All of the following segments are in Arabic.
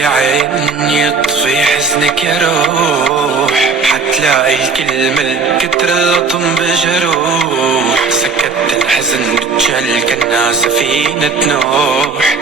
يا عين يطفي حزنك يا روح، حتلاقي الكلمة الكتر اللطم بجروح. سكت الحزن بتجل كأنها سفينة نوح.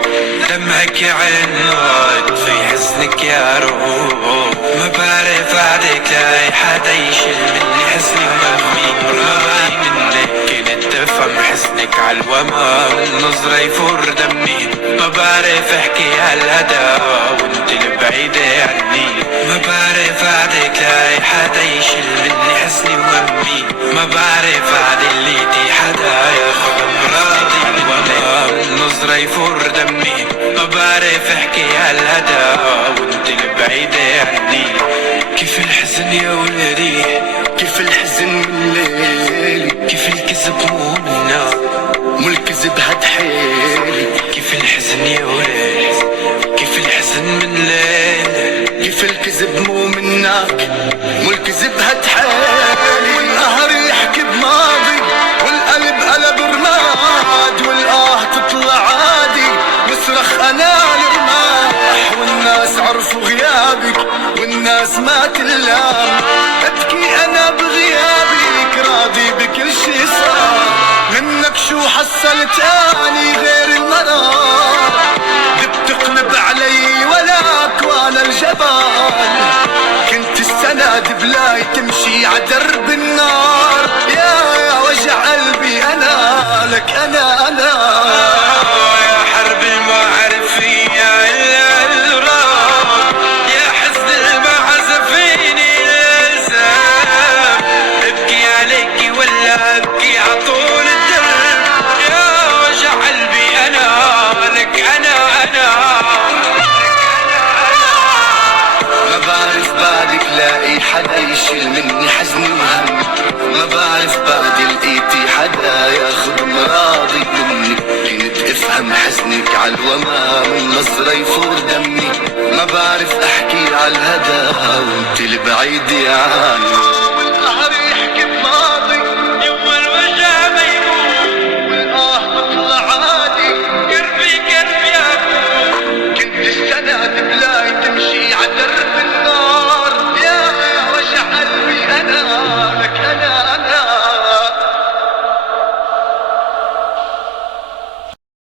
دمعك يا عين يطفي حزنك يا روح. ما بعرف بعدك لاقي حدا يشيل مني حزني وهمي. ما باين انك كنت تفهم حزنك عالوما من نظرة يفور دمي. ما بعرف احكي هالهدى وانت البعيدة عني. ما بعرف بعدك لاقي حدا يشيل مني حزني وهمي. ما بعرف بعد اللي حدا ياخد امراضي وما من نظرة يفور دمي. ما بعرف احكي هالهدى وانت البعيدة عني. كيف الحزن يا ولدي، كيف الحزن من ليلي، كيف الكذب مو منا، مو الكذب هاد حيلي. كيف الحزن يا ولدي، كيف الحزن من ليل، كيف الكذب مو منك، مو الكذب هاد حيلي. والقهر يحكي بماضي والقلب قلب رماد، والآه تطلع عادي وصرخ انا الرماح. والناس عرفوا غيابك والناس ما تلام، ابكي انا بغيابك راضي بكل شي صار. منك شو حصلت اني غير المرار، بتقلب علي ولاك وانا الجبال. كنت السند بلاي تمشي عدرب النار. يا وجع قلبي انا لك انا يا حرب ما عرف فيها الا الراب. يا حزن المعز فيني الالزام. ابكي عليك ولا ابكي عطول الدم. يا وجع قلبي انا لك انا ما بعرف بعدك لاقي حدا يشيل مني حزني وهمي. ما بعرف بعد لقيتي حدا ياخد مراضي منك. كنت افهم حزنك عالوما من نظرة يفور دمي. ما بعرف احكي عالهدى وانت البعيدة عني.